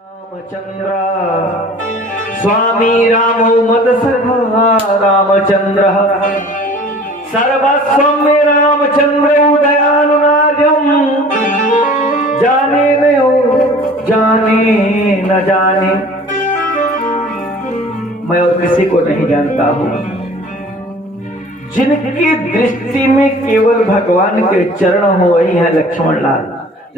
रामचंद्र स्वामी रामो मदसर्वा रामचंद्र सर्वस्वं मे रामचंद्र दयानुनार्यम जाने न जाने मैं और किसी को नहीं जानता हूं। जिनकी दृष्टि में केवल भगवान के चरण हो वही है लक्ष्मण लाल।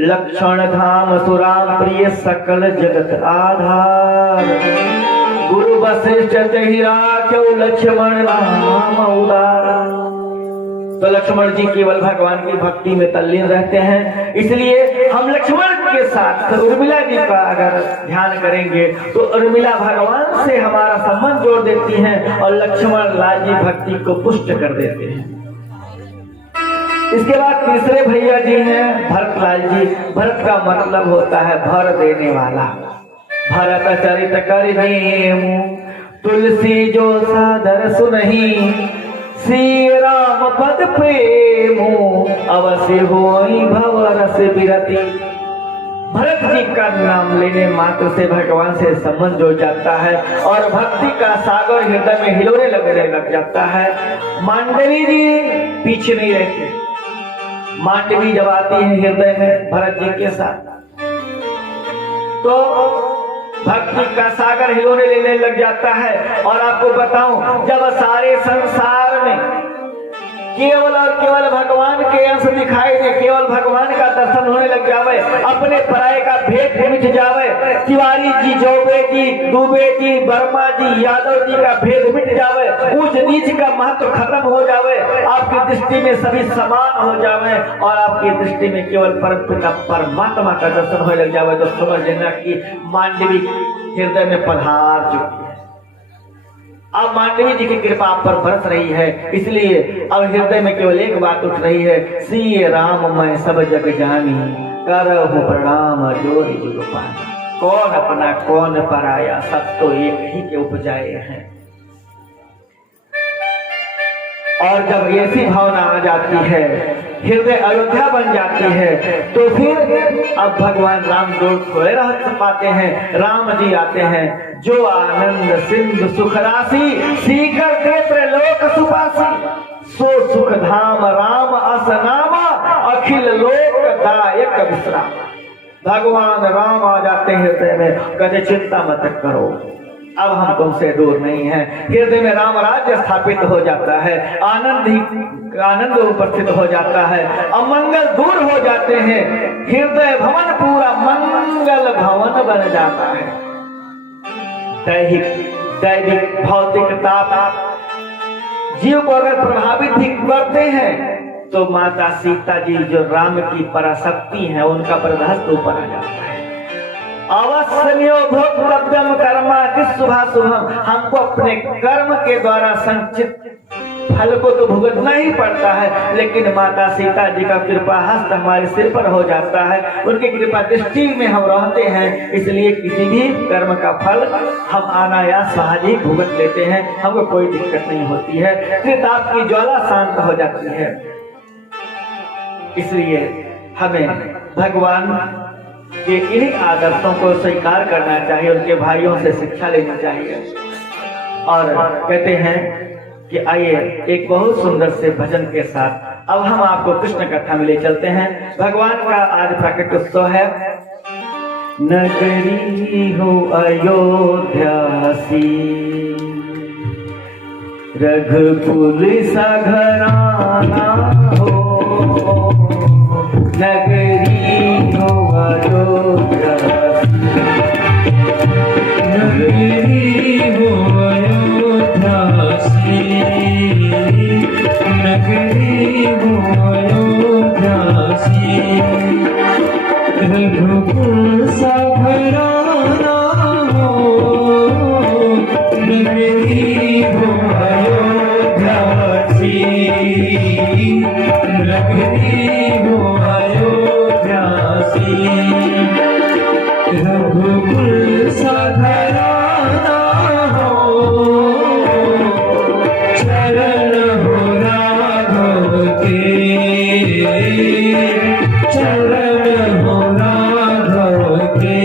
लक्ष्मण धाम सुराम प्रिय सकल जगत आधार गुरु वशिष्ठ जहिरा क्यों लक्ष्मण नाम उदार। तो लक्ष्मण जी केवल भगवान की भक्ति में तल्लीन रहते हैं, इसलिए हम लक्ष्मण के साथ उर्मिला जी का अगर ध्यान करेंगे तो उर्मिला भगवान से हमारा संबंध जोड़ देती हैं और लक्ष्मण लाल जी भक्ति को पुष्ट कर देते हैं। इसके बाद तीसरे भैया जी हैं भरत लाल जी। भरत का मतलब होता है भर देने वाला। भरत चरित कर तुलसी जो सादर सुनही श्री राम पद प्रेमो अवश्य होई भव रस बिरति। भरत जी का नाम लेने मात्र से भगवान से संबंध जुड़ जाता है और भक्ति का सागर हृदय में हिलोरे लगने लग जाता है। मांडवी जी पीछे नहीं रहते। मांडवी जब आती है हृदय में भरत जी के साथ तो भक्ति का सागर हिलोरे लेने लग जाता है। और आपको बताऊं, जब सारे संसार में केवल और केवल भगवान के अंश दिखाई दे, केवल भगवान का दर्शन होने लग जावे, अपने पराये का भेद मिट जावे, तिवारी जी, चौबे जी, दुबे जी, वर्मा जी, यादव जी का भेद मिट जावे, ऊंच नीच का महत्व खत्म हो जावे, आपकी दृष्टि में सभी समान हो जावे और आपकी दृष्टि में केवल परम परमात्मा का दर्शन होने लग जावे, तो समझ लेना कि मांडवी हृदय में पधार चुकी है। अब मांडवी जी की कृपा आप पर बरस रही है, इसलिए अब हृदय में केवल एक बात उठ रही है, श्री राम मैं सब जग जानी करहु प्रणाम जोरि जुग पानी। कौन अपना कौन पराया, सब तो एक ही के उपजाए हैं। और जब ऐसी भावना आ जाती है, हृदय अयोध्या बन जाती है, तो फिर अब भगवान राम जो थोड़े रह पाते हैं। राम जी आते हैं, जो आनंद सिंधु सुख राशि सीकर क्षेत्र लोक सुपासी सो सुख धाम राम असनामा अखिल लोक दायक विश्राम। भगवान राम आ जाते हैं हृदय में, कहते चिंता मत करो, अब हम तुमसे दूर नहीं हैं। हृदय में राम राज्य स्थापित हो जाता है, आनंद उपस्थित हो जाता है, अमंगल दूर हो जाते हैं, हृदय भवन पूरा मंगल भवन बन जाता है। दैविक भौतिक ताप जीव को अगर प्रभावित ही करते हैं तो माता सीता जी जो राम की पराशक्ति है उनका बर्दाश्त ऊपर आ जाता है। अवश्य भोक्तव्यम कर्मा किस शुभाशुभम, हमको अपने कर्म के द्वारा संचित फल को तो भुगतना ही पड़ता है, लेकिन माता सीता जी का कृपा हस्त हमारे सिर पर हो जाता है, उनकी कृपा दृष्टि में हम रहते हैं, इसलिए किसी भी कर्म का फल हम अनायास सहज ही भुगत लेते हैं, हमको कोई दिक्कत नहीं होती है, त्रिताप की ज्वाला शांत हो जाती है। इसलिए हमें भगवान के इन्हीं आदर्शों को स्वीकार करना चाहिए, उनके भाइयों से शिक्षा लेनी चाहिए। और कहते हैं कि आइए एक बहुत सुंदर से भजन के साथ अब हम आपको कृष्ण कथा में ले चलते हैं। भगवान का आज प्रकट उत्सव है। नगरी हो अयोध्या सी रघुकुल सा घराना हो, नगरी हो अयोध्या नगरी हो अयोध्या सी, नगरी हो अयोध्या सी, रघुकुल सा घराना हो, नगरी हो अयोध्या सी, नगरी हो अयोध्या सी, रघुकुल सा घराना हो, चरण हो राघव के, चरण हो राघव के,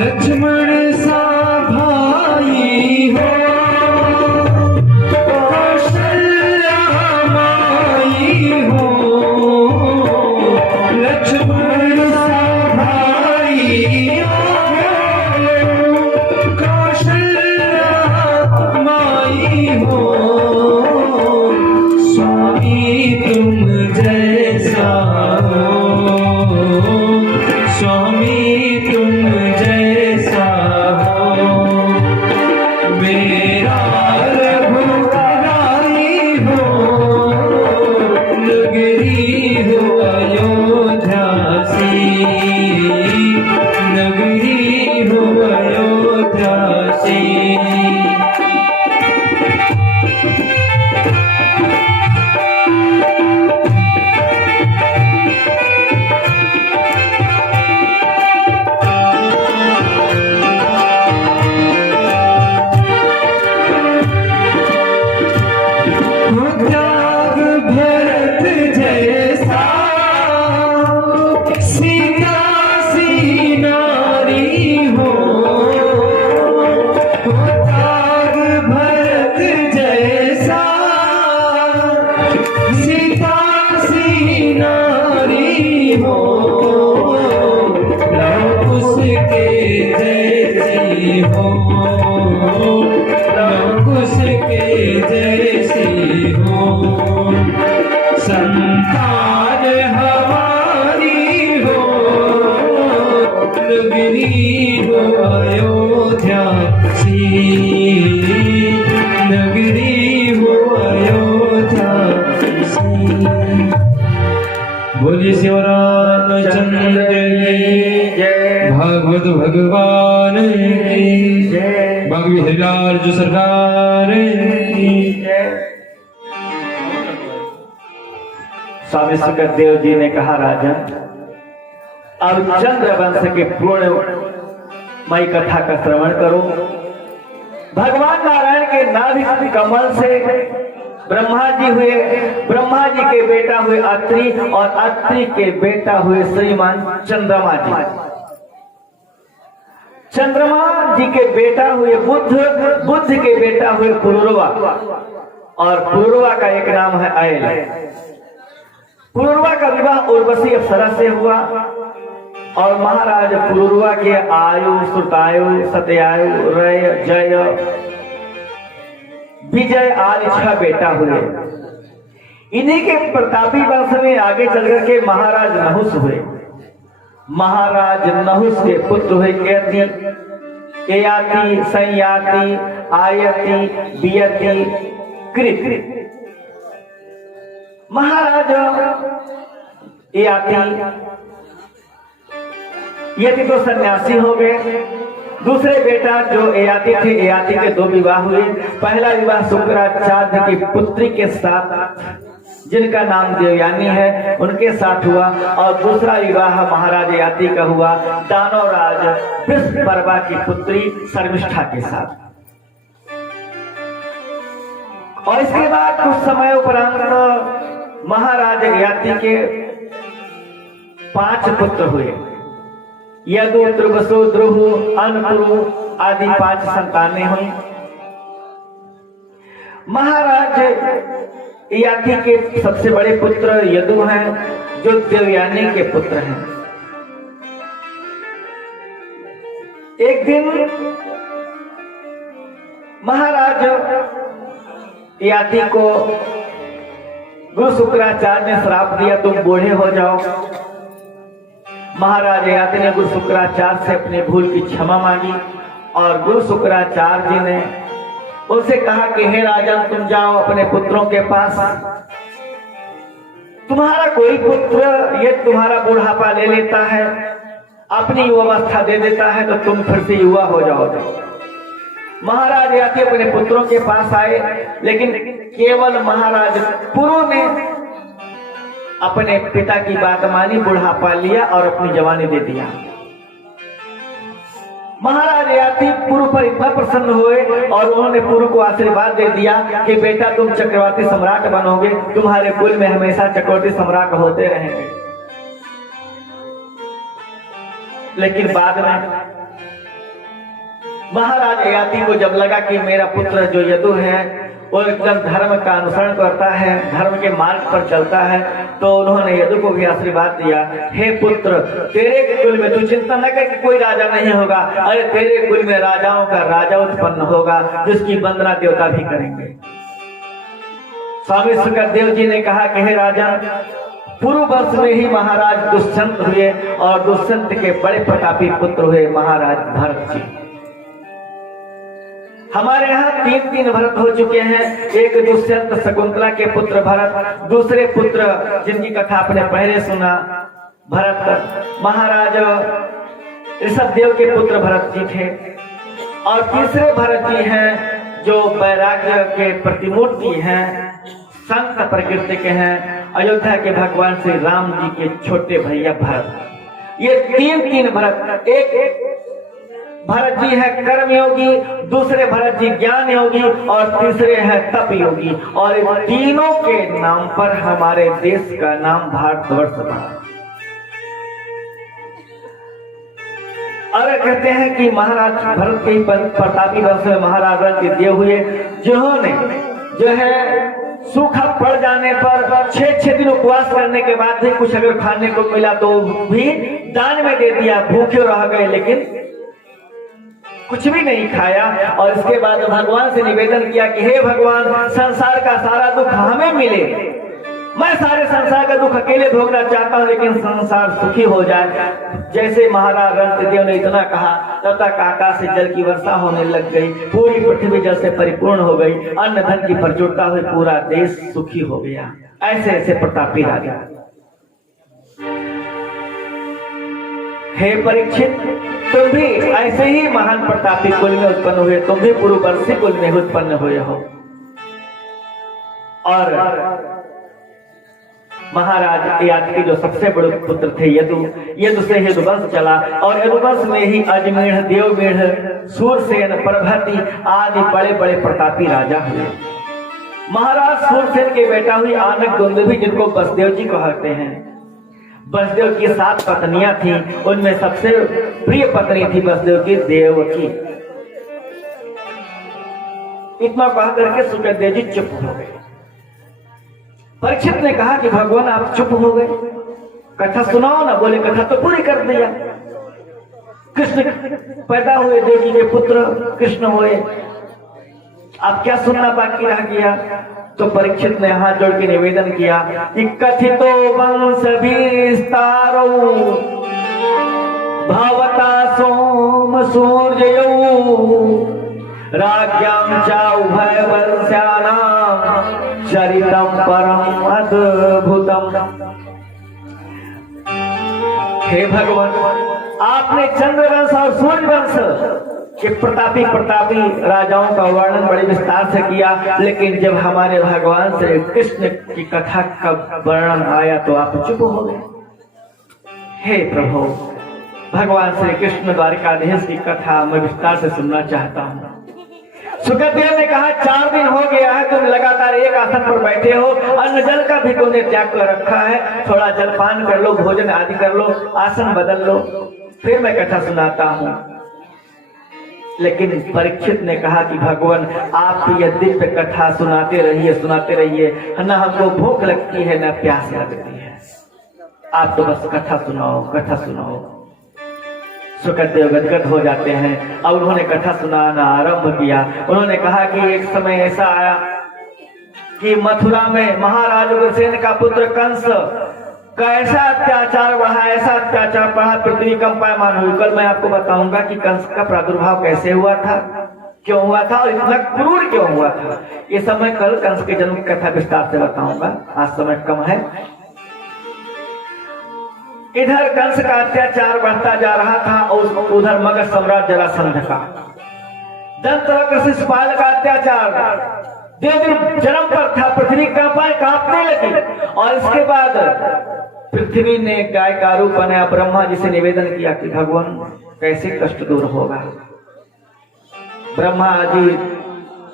लक्ष्मण सा भाई हो कौशल्या माई हो, लक्ष्मण सा भाई हो कौशल्या माई हो, स्वामी तुम जैसा हो, स्वामी तुम जैसा हो, मेरा रघुराई हो, नगरी हो अयोध्या सी, नगरी हो अयोध्या सी। त्याग भरत जैसा सीता सी नारी हो, त्याग भरत जैसा सीता सी नारी हो, लव उसके जैसी हो, लव उसके जैसी हो, संतान हमारी हो, नगरी हो अयोध्या सी, नगरी हो अयोध्या सी। बोलिए श्री रामचंद्र की जय, भागवत भगवान की जय, भगवी हरिलाल जो सरकार की। जय। स्वामी सुखदेव जी ने कहा, राजन अब चंद्रवंश के पूर्ण मई कथा का श्रवण करो। भगवान नारायण के नाभि कमल से ब्रह्मा जी हुए, ब्रह्मा जी के बेटा हुए अत्रि, और अत्रि के बेटा हुए श्रीमान चंद्रमा जी। चंद्रमा जी के बेटा हुए बुध, बुध के बेटा हुए पुरुरवा, और पुरुरवा का एक नाम है आयल। पुरुरवा का विवाह उर्वशी अप्सरा से हुआ, और महाराज पुरुरवा के आयु, श्रुतायु, सत्यायु, रय, जय, विजय आदि 6 बेटा हुए। इन्हीं के प्रतापी वंश में आगे चल करके महाराज नहुस हुए। महाराज नहुस के पुत्र हुए केयति, केयाति, संयाति, आयति, बियति, कृत। महाराज यति तो सन्यासी हो गए। दूसरे बेटा जो एयाति थे, एयाति के 2 विवाह हुए। पहला विवाह शुक्राचार्य की पुत्री के साथ, जिनका नाम देवयानी है, उनके साथ हुआ, और दूसरा विवाह महाराज एयाति का हुआ दानवराज विश्वपर्वा की पुत्री शर्मिष्ठा के साथ। और इसके बाद कुछ समय उपरांत महाराज एयाति के 5 पुत्र हुए। यदु, त्रिवसु, द्रुहु, अनपुरु आदि 5 संतानें हुई। महाराज एयाति के सबसे बड़े पुत्र यदु हैं, जो देवयानी के पुत्र हैं। एक दिन महाराज एयाति को गुरु शुक्राचार्य ने श्राप दिया, तुम बूढ़े हो जाओ। महाराज एयाति ने गुरु शुक्राचार्य से अपनी भूल की क्षमा मांगी, और गुरु शुक्राचार्य जी ने उनसे कहा कि हे राजन, तुम जाओ अपने पुत्रों के पास। तुम्हारा कोई पुत्र ये तुम्हारा बुढ़ापा ले लेता है, अपनी युवावस्था दे देता है, तो तुम फिर से युवा हो जाओगे। महाराज एयाति अपने पुत्रों के पास आए, लेकिन केवल महाराज पुरु ने अपने पिता की बात मानी, बुढ़ापा लिया और अपनी जवानी दे दिया। महाराज एयाति पुरु पर इतना प्रसन्न हुए, और उन्होंने पुरु को आशीर्वाद दे दिया कि बेटा तुम चक्रवर्ती सम्राट बनोगे, तुम्हारे कुल में हमेशा चक्रवर्ती सम्राट होते रहेंगे। लेकिन बाद में महाराज ययाति को जब लगा कि मेरा पुत्र जो यदु है वो एकदम धर्म का अनुसरण करता है, धर्म के मार्ग पर चलता है, तो उन्होंने यदु को भी आशीर्वाद दिया, हे पुत्र तेरे कुल में तू चिंता न कर कि कोई राजा नहीं होगा, अरे तेरे कुल में राजाओं का राजा उत्पन्न होगा जिसकी वंदना देवता भी करेंगे। स्वामी सुखदेव जी ने कहा कि हे राजा, पूर्व वर्ष में ही महाराज दुष्यंत हुए और दुष्यंत के बड़े प्रतापी पुत्र हुए महाराज भरत जी। हमारे यहाँ तीन भरत हो चुके हैं, एक दुष्यंत शकुंतला के पुत्र भरत, दूसरे पुत्र जिनकी कथा आपने पहले सुना भरत महाराज ऋषभदेव के पुत्र भरत जी थे, और तीसरे भरत जी हैं जो वैराग्य के प्रतिमूर्ति हैं, संत प्रकृति के हैं, अयोध्या के भगवान श्री राम जी के छोटे भैया भरत। ये तीन भरत, एक भरत जी है कर्मयोगी, दूसरे भरत जी ज्ञान योगी और तीसरे है तप योगी, और इन तीनों के नाम पर हमारे देश का नाम भारतवर्ष पड़ा। और कहते हैं कि महाराज भरत के प्रतापी वंश में महाराज रंगदेव हुए, जिन्होंने जो है सूखा पड़ जाने पर 6 दिन उपवास करने के बाद भी कुछ अगर खाने को मिला तो भी दान में दे दिया, भूखे रह गए लेकिन कुछ भी नहीं खाया। और इसके बाद भगवान से निवेदन किया कि हे भगवान, संसार का सारा दुख हमें मिले, मैं सारे संसार का दुख अकेले भोगना चाहता हूँ लेकिन संसार सुखी हो जाए। जैसे महाराज रंगदेव ने इतना कहा तब तक आकाश से जल की वर्षा होने लग गई, पूरी पृथ्वी जल से परिपूर्ण हो गई, अन्न धन की प्रचुरता हुई, पूरा देश सुखी हो गया। ऐसे ऐसे प्रतापी राजा। हे परीक्षित, तुम भी ऐसे ही महान प्रतापी कुल में उत्पन्न हुए, तुम भी पुरुवर्षी कुल में उत्पन्न हुए हो। और महाराज ययाति के जो सबसे बड़े पुत्र थे यदु से यदुवंश चला, और यदुवंश में ही अजमेढ़, देवमेढ़, सूरसेन, प्रभृति आदि बड़े बड़े प्रतापी राजा हुए। महाराज सूरसेन के बेटा हुई आनक दुंदुभी, जिनको बसदेव जी कहते हैं। बसदेव की 7 पत्नियां थी, उनमें सबसे प्रिय पत्नी थी बसदेव की देवकी। इतना कह करके सुखदेव जी चुप हो गए। परीक्षित ने कहा कि भगवान आप चुप हो गए, कथा सुनाओ ना। बोले कथा तो पूरी कर दिया, कृष्ण पैदा हुए, देवी के पुत्र कृष्ण हुए, आप क्या सुनना बाकी रह गया। तो परीक्षित ने हाथ जोड़ के निवेदन किया कि कथितो वंश विस्तारो भवता सोम सूर्यौ राज्ञां च उभय वंश्यानां चरितम परम अद्भुतम। हे भगवान, आपने चंद्रवंश और सूर्यवंश के प्रतापी राजाओं का वर्णन बड़े विस्तार से किया, लेकिन जब हमारे भगवान श्री कृष्ण की कथा का वर्णन आया तो आप चुप हो गए। हे प्रभु, भगवान श्री कृष्ण द्वारिकाधीश की कथा मैं विस्तार से सुनना चाहता हूँ। सुखदेव ने कहा 4 दिन हो गया है, तुम लगातार एक आसन पर बैठे हो, अन्न जल का भी तुमने त्याग कर रखा है, थोड़ा जलपान कर लो, भोजन आदि कर लो, आसन बदल लो, फिर मैं कथा सुनाता हूँ। लेकिन परीक्षित ने कहा कि भगवान आप यह दिव्य कथा सुनाते रहिए, न हमको भूख लगती है न प्यास लगती है, आप तो बस कथा सुनाओ। सुखदेव गदगद हो जाते हैं और उन्होंने कथा सुनाना आरंभ किया। उन्होंने कहा कि एक समय ऐसा आया कि मथुरा में महाराज उग्रसेन का पुत्र कंस का ऐसा अत्याचार बढ़ा, पृथ्वी कंपायमान हुई। कल मैं आपको बताऊंगा कि कंस का प्रादुर्भाव कैसे हुआ था, क्यों हुआ था और इतना क्रूर क्यों हुआ था। ये समय कल कंस के जन्म की कथा विस्तार से बताऊंगा, आज समय कम है। इधर कंस का अत्याचार बढ़ता जा रहा था और उधर मगध सम्राट जरासंध का, दंतवक्र शिशुपाल का अत्याचार दिन जन्म पर था। पृथ्वी कांपने लगी और इसके बाद पृथ्वी ने गाय का रूप बनाया। ब्रह्मा जी से निवेदन किया कि भगवान कैसे कष्ट दूर होगा। ब्रह्मा जी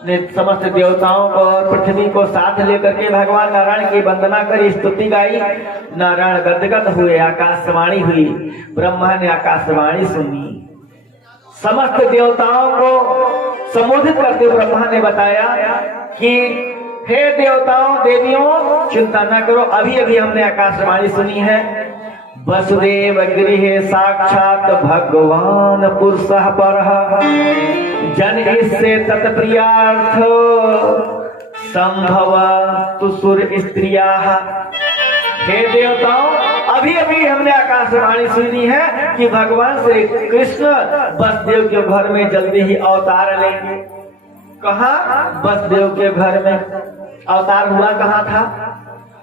ने समस्त देवताओं को और पृथ्वी को साथ लेकर के भगवान नारायण की वंदना करी, स्तुति गाई। नारायण गदगद हुए, आकाशवाणी हुई। ब्रह्मा ने आकाशवाणी सुनी, समस्त देवताओं को संबोधित करते हुए ब्रह्मा ने बताया कि हे देवताओं देवियों, चिंता न करो। अभी अभी हमने आकाशवाणी सुनी है, वसुदेव गृहे साक्षात भगवान पुरुषः परः, जन इससे तत्प्रियार्थ संभव तु सुर स्त्रिया। हे देवताओं, अभी अभी हमने आकाशवाणी सुनी है कि भगवान श्री कृष्ण वसुदेव के घर में जल्दी ही अवतार लेंगे। कहाँ? वसुदेव के घर में। अवतार हुआ कहाँ था?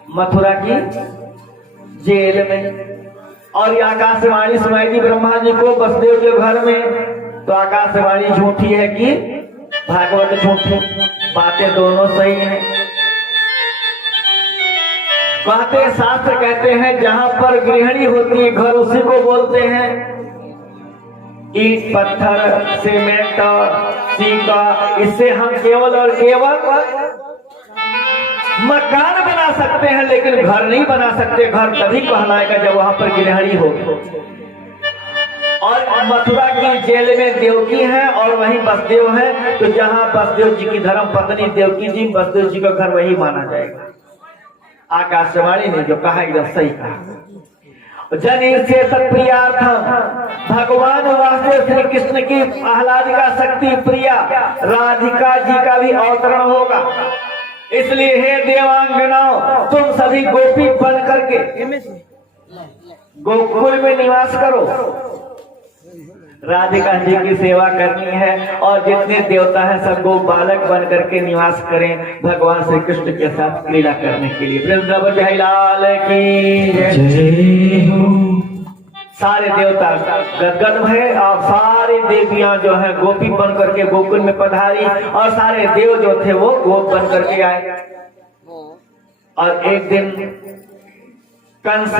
मथुरा की जेल में। और ये आकाशवाणी सुनाई थी ब्रह्मा जी को वसुदेव के घर में। तो आकाशवाणी झूठी है कि भागवत झूठी? बातें दोनों सही हैं। कहते शास्त्र कहते हैं जहां पर गृहिणी होती है घर, उसी को बोलते हैं ईट पत्थर सीमेंट सीका। इससे हम केवल और केवल मकान बना सकते हैं, लेकिन घर नहीं बना सकते। घर तभी कहलाएगा जब वहां पर गृहिणी हो। और मथुरा की जेल में देवकी है और वहीं वसुदेव है, तो जहां वसुदेव जी की धर्म पत्नी देवकी जी, वसुदेव जी का घर वही माना जाएगा। आकाशवाणी ने जो कहा एकदम सही कहा। जन से तत्प्रियार्थम, भगवान वासुदेव श्री कृष्ण की आह्लादिका शक्ति प्रिया राधिका जी का भी अवतरण होगा। इसलिए हे देवांगनाओं, तुम सभी गोपी बन करके गोकुल में निवास करो। राधिका जी की सेवा करनी है और जितने देवता हैं सब गो बालक बन करके निवास करें भगवान श्री कृष्ण के साथ क्रीड़ा करने के लिए। वृंदावन बिहारी लाल की जय हो। सारे देवता गदगद है और सारी देवियां जो है गोपी बन करके गोकुल में पधारी और सारे देव जो थे वो गोप बन करके आए। और एक दिन कंस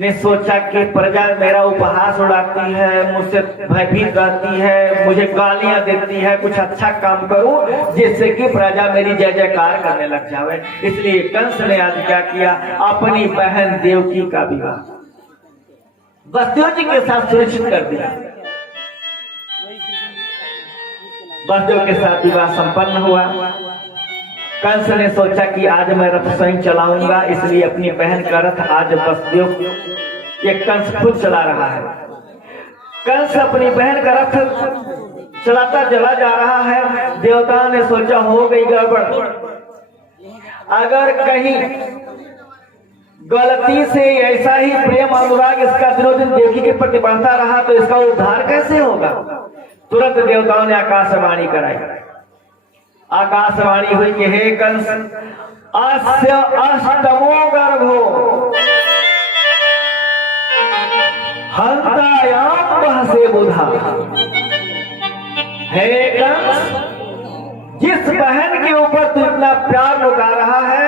ने सोचा कि प्रजा मेरा उपहास उड़ाती है, मुझसे भयभीत रहती है, मुझे गालियां देती है, कुछ अच्छा काम करूं जिससे कि प्रजा मेरी जय जयकार करने लग जावे। इसलिए कंस ने आज क्या किया, अपनी बहन देवकी का विवाह वसुदेव जी के साथ सुनिश्चित कर दिया। वसुदेव के साथ विवाह संपन्न हुआ। कंस ने सोचा कि आज मैं रथ स्वयं चलाऊंगा, इसलिए अपनी बहन का रथ आज वसुदेव, ये कंस खुद चला रहा है। कंस अपनी बहन का रथ चलाता चला जा रहा है। देवताओं ने सोचा हो गई गड़बड़, अगर कहीं गलती से ऐसा ही प्रेम अनुराग इसका दिनों दिन देवकी के प्रति बढ़ता रहा तो इसका उद्धार कैसे होगा। तुरंत देवताओं ने आकाशवाणी कराई। आकाशवाणी हुई कि हे कंस, अस्य अष्टमो गर्भो हंतायाम वहसे बुधा। हे कंस, जिस बहन के ऊपर तू इतना प्यार लुटा रहा है,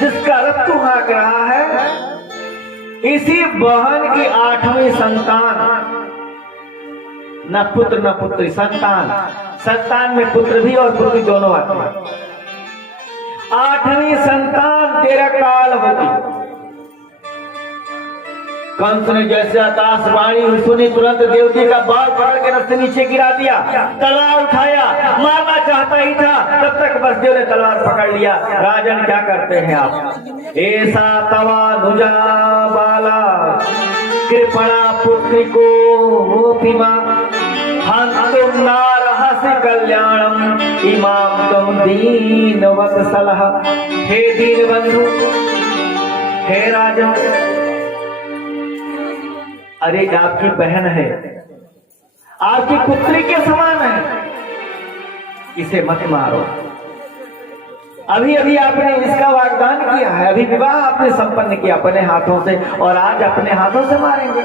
जिसका रथ तू हाँक रहा है, इसी बहन की 8वीं संतान, न पुत्र न पुत्री, संतान, संतान में पुत्र भी और पुत्री दोनों आते हैं, 8वीं संतान तेरा काल होगी। कंस ने जैसे आकाशवाणी सुनी तुरंत देवकी का बाल पकड़ के रस्ते नीचे गिरा दिया, तलवार उठाया, मारना चाहता ही था, तब तक वसुदेव ने तलवार पकड़ लिया। राजन क्या करते हैं आप? ऐसा तवा नुजा बाला कृपणा पुत्री को गोपीमा हंतुम नारहसि कल्याणम इमाम तुम दीन वत्सलः। हे दीन बंधु, हे राजन, अरे आपकी बहन है, आपकी पुत्री के समान है, इसे मत मारो। अभी अभी आपने इसका वाग्दान किया है, अभी विवाह आपने संपन्न किया अपने हाथों से और आज अपने हाथों से मारेंगे।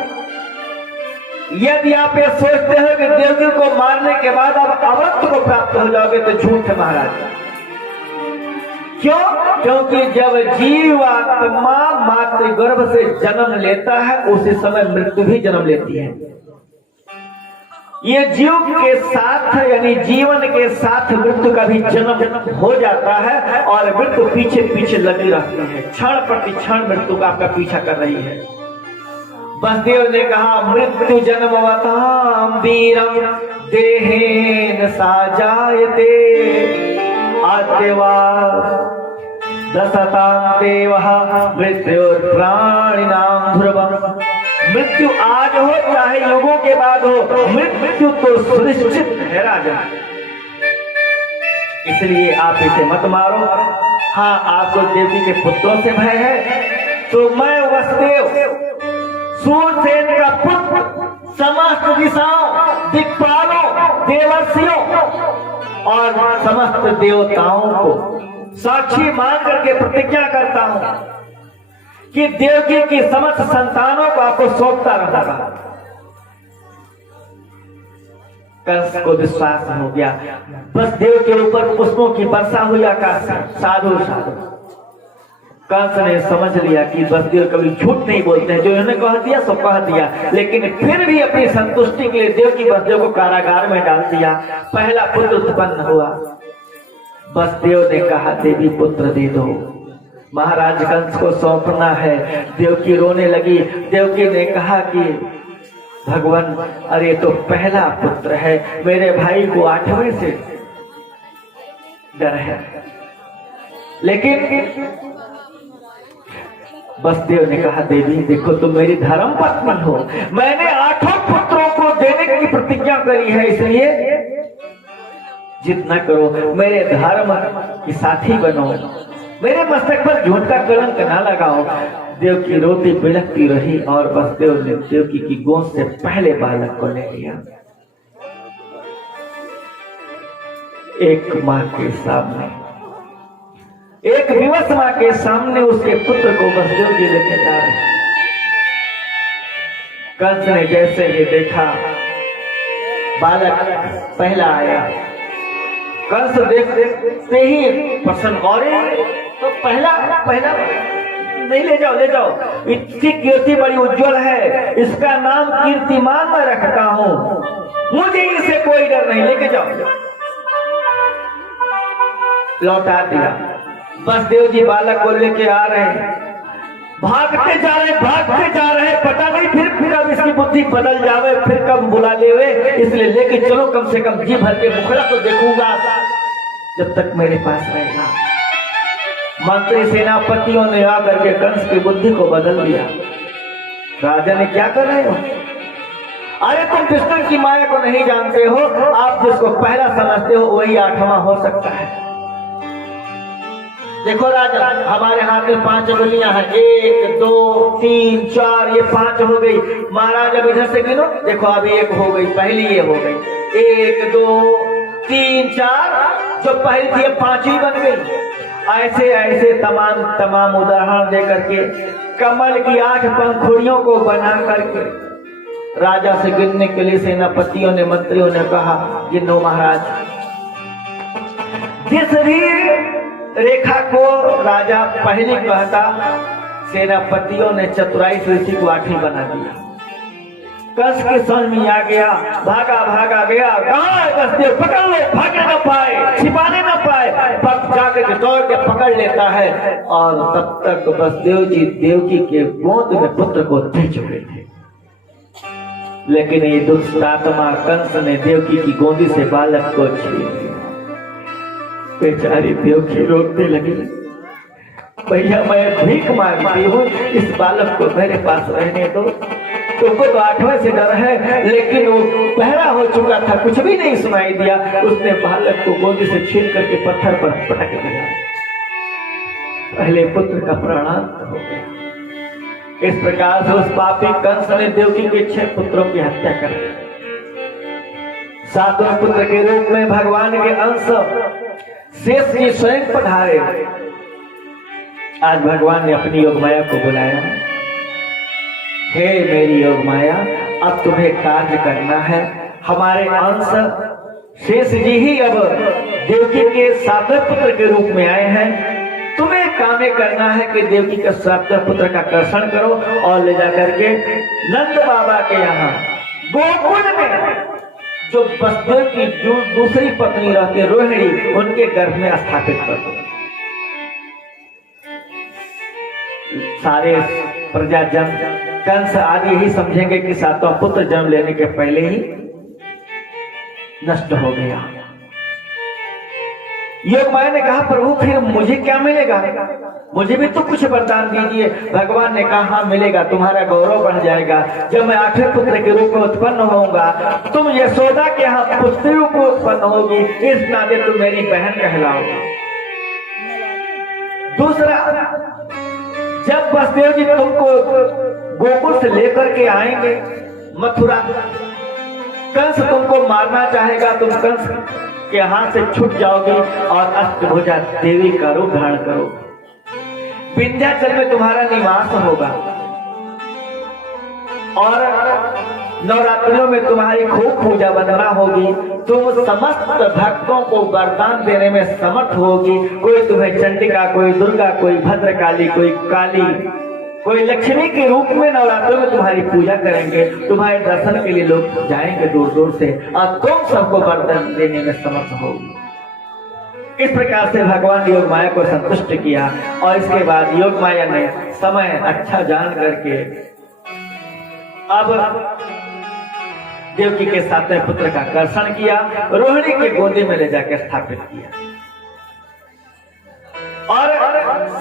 यदि आप ये सोचते हो कि देवकी को मारने के बाद आप अमृत को प्राप्त हो जाओगे तो झूठ है महाराज। क्यों? क्योंकि जब जीवात्मा मातृगर्भ से जन्म लेता है उसी समय मृत्यु भी जन्म लेती है। ये जीव के साथ यानी जीवन के साथ मृत्यु का भी जन्म हो जाता है और मृत्यु पीछे पीछे लगी रहती है, क्षण प्रति क्षण मृत्यु का आपका पीछा कर रही है। वसुदेव ने कहा मृत्यु जन्मवताम वीरम देहेन साजायते आद्यवा दशतां देवः मृत्युर्प्राणिनां ध्रुवम्। मृत्यु आज हो चाहे युगों के बाद हो, मृत्यु तो सुनिश्चित है राजा, इसलिए आप इसे मत मारो। हाँ, आपको देवी के पुत्रों से भय है तो मैं वसुदेव सूरसेन का पुत्र समस्त दिशाओं, दिक्पालों, देवर्षियों और समस्त देवताओं को साक्षी मान करके प्रतिज्ञा करता हूं कि देवकी की समस्त संतानों को आपको सौंपता रहूंगा। कंस को विश्वास हो गया, बस देव के ऊपर पुष्पों की वर्षा हुई आकाश से, साधु साधु। कंस ने समझ लिया कि वसुदेव कभी झूठ नहीं बोलते हैं, जो इन्होंने कह दिया सो कह दिया, लेकिन फिर भी अपनी संतुष्टि के लिए देव की वसुदेव को कारागार में डाल दिया। पहला पुत्र उत्पन्न हुआ। वसुदेव ने कहा देवी पुत्र दे दो, महाराज कंस को सौंपना है। देवकी रोने लगी। देवकी ने कहा कि भगवान, अरे तो पहला पुत्र है, मेरे भाई को 8वें से डर है। लेकिन वसुदेव ने कहा देवी देखो, तुम मेरी धर्म पत्नी हो, मैंने 8 पुत्रों को देने की प्रतिज्ञा करी है, इसलिए जितना करो मेरे धर्म की साथी बनो, मेरे मस्तक पर झूठ का कलंक ना लगाओ। देवकी रोती बिलखती रही और वसुदेव ने देवकी की गोद से पहले बालक को ले लिया। एक माँ के सामने, एक विवश माँ के सामने उसके पुत्र को वसुदेव जी लेके जा रहे। कंस ने जैसे ही देखा बालक पहला आया, कंस देखते ही प्रसन्न, और तो पहला नहीं, ले जाओ ले जाओ, इसकी कीर्ति बड़ी उज्जवल है, इसका नाम कीर्तिमान मैं रखता हूँ, मुझे इससे कोई डर नहीं, लेके जाओ। लौटा दिया। वसुदेव जी बालक को लेके आ रहे हैं, भागते जा रहे, पता नहीं फिर अब इसकी बुद्धि बदल जावे, फिर कब बुला लेवे, इसलिए लेके चलो, कम से कम जी भर के मुखड़ा तो देखूंगा जब तक मेरे पास रहेगा। मंत्री सेनापतियों ने आकर के कंस की बुद्धि को बदल दिया। राजा ने क्या कर रहे हो? अरे तुम कृष्ण की माया को नहीं जानते हो, आप जिसको पहला समझते हो वही 8वां हो सकता है। देखो राजा, हमारे हाथ में 5 उंगलियां हैं, 1 2 3 4, ये 5 हो गई। महाराज अब इधर से गिनो, देखो अभी 1 हो गई, पहली ये हो गई, 1 2 3 4, जो पहली थी 5वीं बन गई। ऐसे ऐसे तमाम उदाहरण दे करके कमल की 8 पंखुड़ियों को बना करके राजा से गिनने के लिए सेनापतियों ने, मंत्रियों ने कहा गिनो महाराज। जिस भी रेखा को राजा पहले कहता, सेनापतियों ने चतुराई से इसी को 8वीं बना दिया। कंस के समझ में आ गया, भागा गया, कहाँ है वसुदेव, पकड़ लो, भागने न पाए, छिपाने न पाए, जाकर के दौड़ के पकड़ लेता है। और तब तक वसुदेव जी देवकी के गोद में पुत्र को दे चुके थे। लेकिन ये दुष्टात्मा कंस ने देवकी की गोदी से बालक को छीन लिया। बेचारी देवकी रोकने लगी, भैया मैं भीख मांगती हूँ, इस बालक को मेरे पास रहने दो। तुमको तो 8वें से डर है, लेकिन वो बहरा हो चुका था, कुछ भी नहीं सुनाई दिया। उसने बालक को गोदी से छीन करके पत्थर पर पटक दिया। पहले पुत्र का प्राणांत हो गया। इस प्रकार से उस पापी कंस ने देवकी के 6 पुत्रों की हत्या कर दी। 7वें पुत्र के रूप में भगवान के अंश शेष जी स्वयं पधारे। आज भगवान ने अपनी योग माया को बुलाया, हे मेरी योग माया, अब तुम्हें कार्य करना है। हमारे अंश शेष जी ही अब देवकी के 7वें पुत्र के रूप में आए हैं। तुम्हें काम करना है कि देवकी के 7वें पुत्र का कर्षण करो और ले जाकर के नंद बाबा के यहाँ गोकुल में जो वसुदेव की जो दूसरी पत्नी रहती है रोहिणी, उनके गर्भ में स्थापित कर दो। सारे प्रजाजन कंस आदि यही समझेंगे कि सातवां पुत्र जन्म लेने के पहले ही नष्ट हो गया। योगमाया ने कहा प्रभु फिर मुझे क्या मिलेगा, मुझे भी तो कुछ वरदान दीजिए। भगवान ने कहा हाँ मिलेगा, तुम्हारा गौरव बढ़ जाएगा। जब मैं 8वें पुत्र के रूप में उत्पन्न होऊंगा, तुम यशोदा के यहाँ पुत्री रूप में उत्पन्न होगी, इस नाते तुम मेरी बहन कहलाओगी। दूसरा, जब वसुदेव जी तुमको गोकुल से लेकर के आएंगे मथुरा, कंस तुमको मारना चाहेगा, तुम कंस के हाथ से छूट जाओगे और अष्टभुजा देवी का रूप धारण करो। विंध्याचल में तुम्हारा निवास होगा और नवरात्रियों में तुम्हारी खूब पूजा वंदना होगी। तुम समस्त भक्तों को वरदान देने में समर्थ होगी। कोई तुम्हें चंडिका, कोई दुर्गा, कोई भद्रकाली, कोई काली, कोई लक्ष्मी के रूप में नवरात्रों में तुम्हारी पूजा करेंगे। तुम्हारे दर्शन के लिए लोग जाएंगे दूर दूर से और तुम सबको वरदान देने में समर्थ होगी। इस प्रकार से भगवान योग माया को संतुष्ट किया और इसके बाद योग माया ने समय अच्छा जान करके अब देवकी के 7वें पुत्र का कर्षण किया, रोहिणी के गोदी में ले जाकर स्थापित किया। और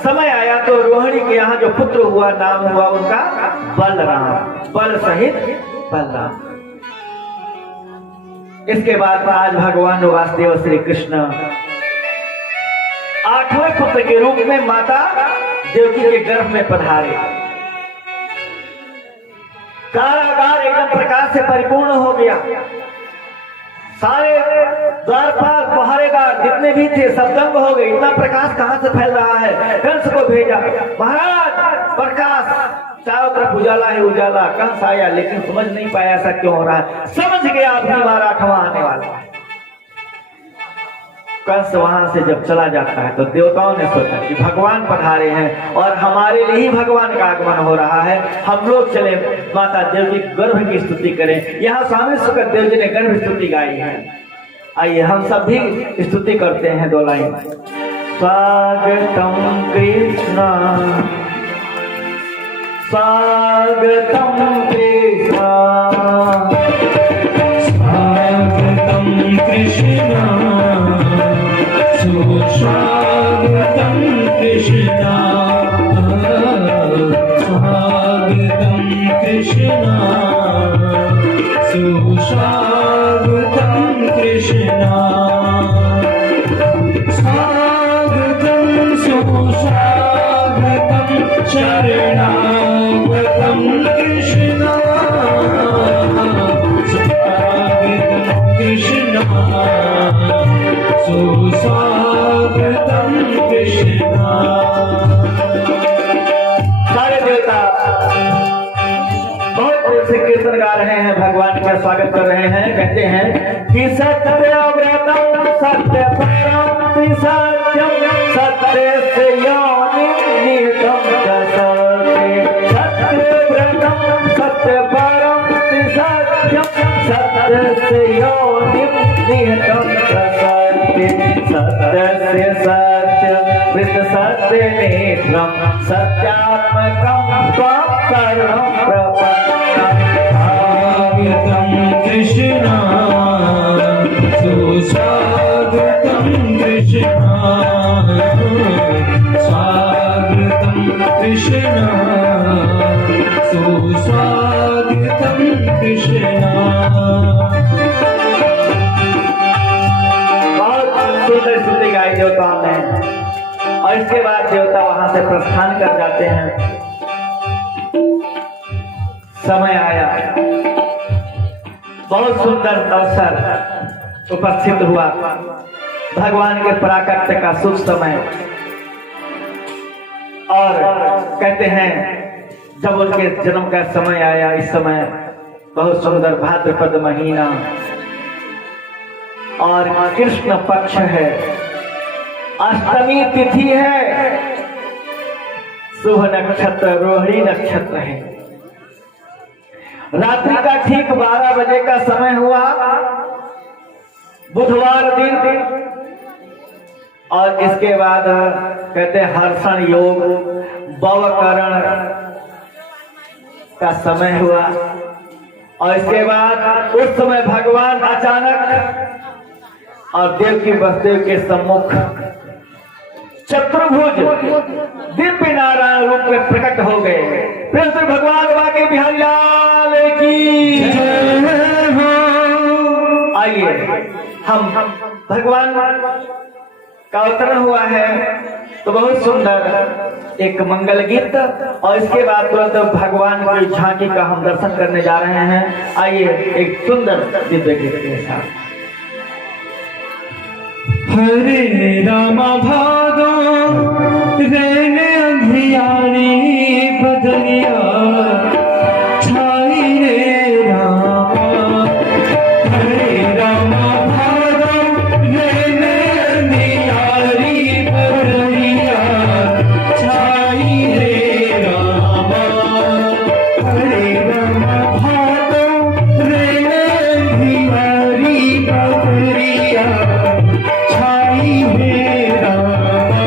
समय आया तो रोहिणी के यहाँ जो पुत्र हुआ, नाम हुआ उनका बलराम, बल सहित बलराम। इसके बाद आज भगवान वासुदेव श्री कृष्ण 8वें पुत्र के रूप में माता देवकी के गर्भ में पधारे। कारागार एकदम प्रकाश से परिपूर्ण हो गया। सारे द्वारपाल पहरेदार जितने भी थे सब दंग हो गए, इतना प्रकाश कहां से फैल रहा है। कंस को भेजा, महाराज प्रकाश चारों तरफ उजाला है उजाला। कंस आया लेकिन समझ नहीं पाया ऐसा क्यों हो रहा है। समझ गया अब हमारा 8वां आने वाला है। कंस वहां से जब चला जाता है तो देवताओं ने सोचा कि भगवान पधारे हैं और हमारे लिए ही भगवान का आगमन हो रहा है, हम लोग चले माता देवी गर्भ की स्तुति करें। यहाँ स्वामी सुखदेव जी ने गर्भ स्तुति गाई है, आइए हम सब भी स्तुति करते हैं 2 लाइन। स्वागतम कृष्ण स्वागतम कृष्ण स्वागतम कृष्ण सुस्वागतम कृष्ण स्वागतम कृष्ण सुस्वागतम कृष्ण स्वागतम सुस्वागतम शरणागतम कृष्ण स्वागतम कृष्ण सुस्वागतम कृष्ण। सारे देवता बहुत देर से कीर्तन गा रहे हैं, भगवान का स्वागत कर रहे हैं। कहते हैं कि सत्यव्रतम सत्यपरम सत्यम सत्य से योनिम निहितम सत्य सत्यव्रतम सत्यपरम सत्यम सत्य से योनिम निहितम सत्य सत्य से सत्य वृत सत्य नेत्रम सत्यात्मकम त्वं शरणं प्रपन्नम्। स्वागतम कृष्ण सुस्वागतम कृष्ण स्वागतम कृष्ण सुस्वागतम कृष्ण। सुंदर स्तुति गाई देवताओं ने और इसके बाद देवता वहां से प्रस्थान कर जाते हैं। समय आया, बहुत सुंदर अवसर उपस्थित हुआ, भगवान के प्राकट्य का शुभ समय। और कहते हैं जब उनके जन्म का समय आया, इस समय बहुत सुंदर भाद्रपद महीना और कृष्ण पक्ष है, अष्टमी तिथि है, शुभ नक्षत्र रोहिणी नक्षत्र है। रात्रि का ठीक 12 बजे का समय हुआ, बुधवार दिन। और इसके बाद कहते हर्षण योग, बवकरण का समय हुआ और इसके बाद उस समय भगवान अचानक और देव की वसुदेव के सम्मुख चतुर्भुज दिव्य नारायण रूप में प्रकट हो गए। फिर से भगवान बाके बिहारी लाल की जय हो। आइए हम भगवान का अवतरण हुआ है तो बहुत सुंदर एक मंगल गीत और इसके बाद तुरंत भगवान की झांकी का हम दर्शन करने जा रहे हैं। आइए एक सुंदर दिव्य गीत के साथ। हरे रामा भादो रैन अंधियारी बदलिया छाई रे रामा। हरे रामा भादो रैन अंधियारी बदलिया छाई रे रामा। हरे रामा भादो रैन अंधियारी बदलिया छाई हे रामा।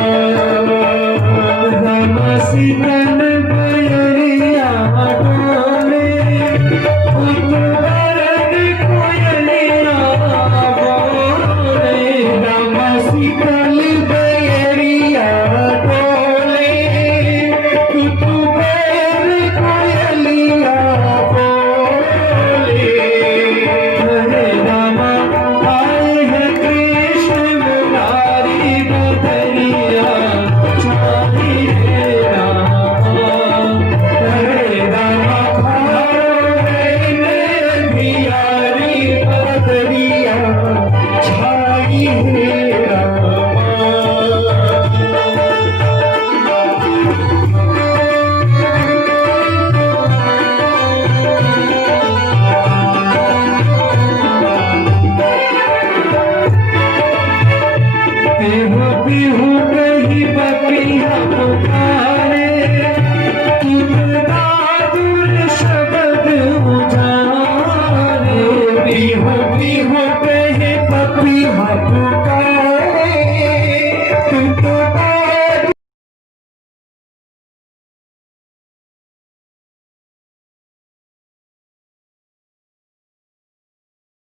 रामा सीतन बयरिया डोले उतरन कोयलिया बोले। रामा सीतल बयरिया डोले उतरन कोयलिया बोले। हरे रामा आए हैं कृष्ण मुरारी बदरिया छाई हे रामा। हरे रामा भारो रैन अंधियारी बदरिया छाई हे रामा। बिहू बिहू कही बकरिया पुकारे दादुर शब्द उजारे। बिहू बिहू कही बकरिया